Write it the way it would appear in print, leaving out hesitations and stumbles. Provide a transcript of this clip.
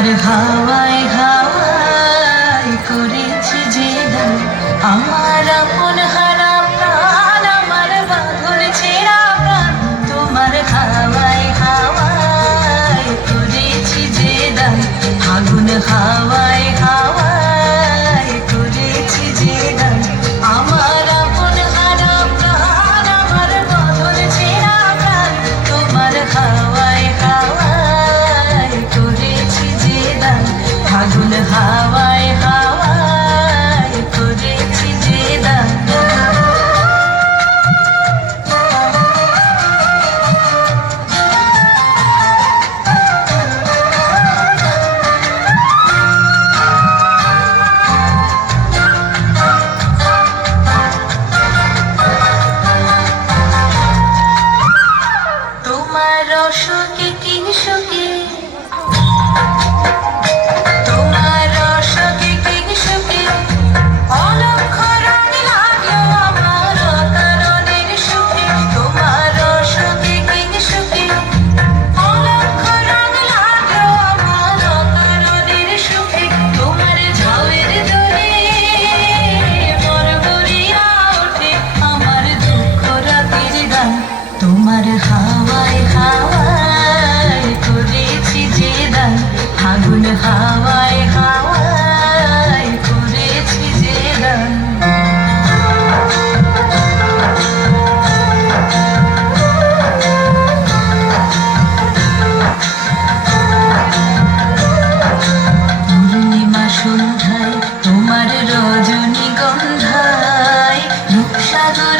তোমার হাওয়ায় হাওয়ায় করেছি যে দান, আমার আপন হারা প্রাণ, আমার বাঁধন ছেঁড়া প্রাণ। তোমার হাওয়ায় হাওয়ায় করেছি যে দান, আগুন হাওয়ায় হাওয়ায় করেছি যে দান, আমার আপন হারা প্রাণ, আমার বাঁধন ছেঁড়া প্রাণ। তোমার হাওয়ায় হাওয়ায় করেছি যে দান, আগুন হাওয়ায় হাওয়ায় করেছি যে দান। তোমার অসুখে কি সুখে, তোমার অসুখে কি সুখে, অলক্ষ রং লাগলো আমার অকারণের সুখে। তোমার অসুখে কি সুখে, অলক্ষ রং লাগলো আমার অকারণের সুখে। তোমার ঝাউয়ের দোলে বরবরিয়া ওঠে আমার দুঃখ রাতের গান। তোমার হাওয়ায় হাওয়ায় করেছি যে দান, আগুন হাওয়ায় হাওয়ায় করেছি যে দান। পূর্ণিমা সন্ধ্যায় তোমার রজনীগন্ধায় রূপসাগর